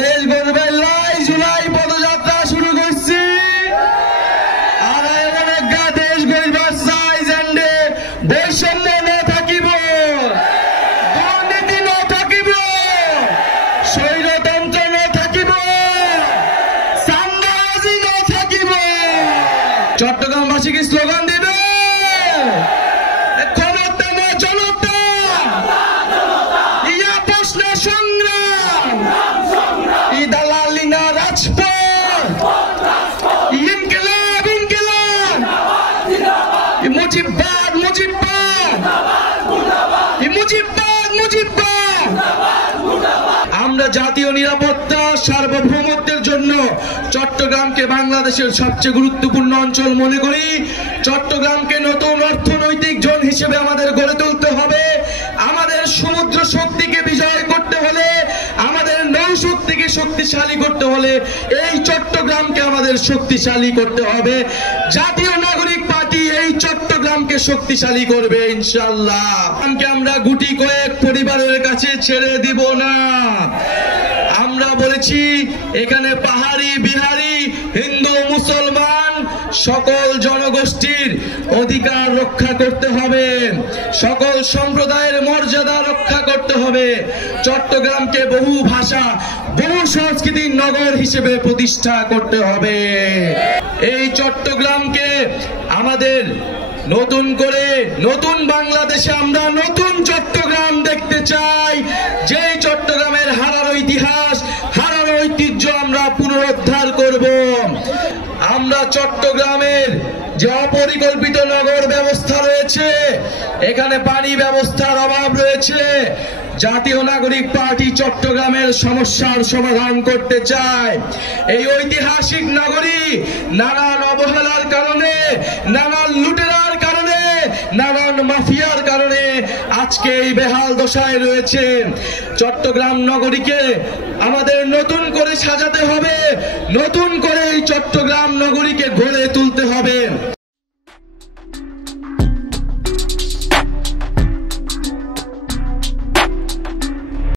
দেশ গড়বে লাই জুলাই পদযাত্রা শুরু করছি আর এমন একটা দেশ গড়বার চাই যেন বৈষম্য না থাকিব, দুর্নীতি না থাকিব, স্বৈরতন্ত্র না থাকিব, চাঁদাবাজি না থাকিব। চট্টগ্রামবাসীকে স্লোগান দিবে মুজিবাদ মুজিবাদ মুজিবাদ মুজিবাদ। আমরা জাতীয় নিরাপত্তা সার্বভৌমত্বের জন্য চট্টগ্রামকে বাংলাদেশের সবচেয়ে গুরুত্বপূর্ণ অঞ্চল মনে করি। চট্টগ্রামকে নতুন অর্থনৈতিক জোন হিসেবে আমাদের গড়ে তুলতে হবে। আমাদের সমুদ্র শক্তিকে বিজয় করতে হলে, আমাদের নৌ শক্তিকে শক্তিশালী করতে হলে এই চট্টগ্রামকে আমাদের শক্তিশালী করতে হবে। জাতীয় নাগরিক পার্টি এই চট্টগ্রামকে শক্তিশালী করবে ইনশাআল্লাহ। আমরা গুটি কয়েক পরিবারের কাছে ছেড়ে দিব না। আমরা বলেছি এখানে পাহাড়ি বিহারি হিন্দু মুসলমান সকল জনগোষ্ঠীর অধিকার রক্ষা করতে হবে, সকল সম্প্রদায়ের মর্যাদা রক্ষা করতে হবে। চট্টগ্রামকে বহু ভাষা বহু সংস্কৃতির নগর হিসেবে প্রতিষ্ঠা করতে হবে। এই চট্টগ্রামকে আমাদের নতুন করে নতুন বাংলাদেশে আমরা নতুন চট্টগ্রাম দেখতে চাই, যেই চট্টগ্রামের হারানো ইতিহাস হারানো ঐতিহ্য আমরা পুনরুদ্ধার করব। আমরা চট্টগ্রামের যে অপরিকল্পিত নগর ব্যবস্থা রয়েছে, এখানে পানি ব্যবস্থার অভাব রয়েছে, জাতীয় নাগরিক পার্টি চট্টগ্রামের সমস্যার সমাধান করতে চায়। এই ঐতিহাসিক নগরী নানান অবহেলার কারণে, নানান লুটেরার কারণে, নানান মাফিয়ার কারণে আজকে এই বেহাল দশায় রয়েছে। চট্টগ্রাম নগরীকে আমাদের নতুন করে সাজাতে হবে, নতুন করে এই চট্টগ্রাম নগরীকে গড়ে তুলতে হবে।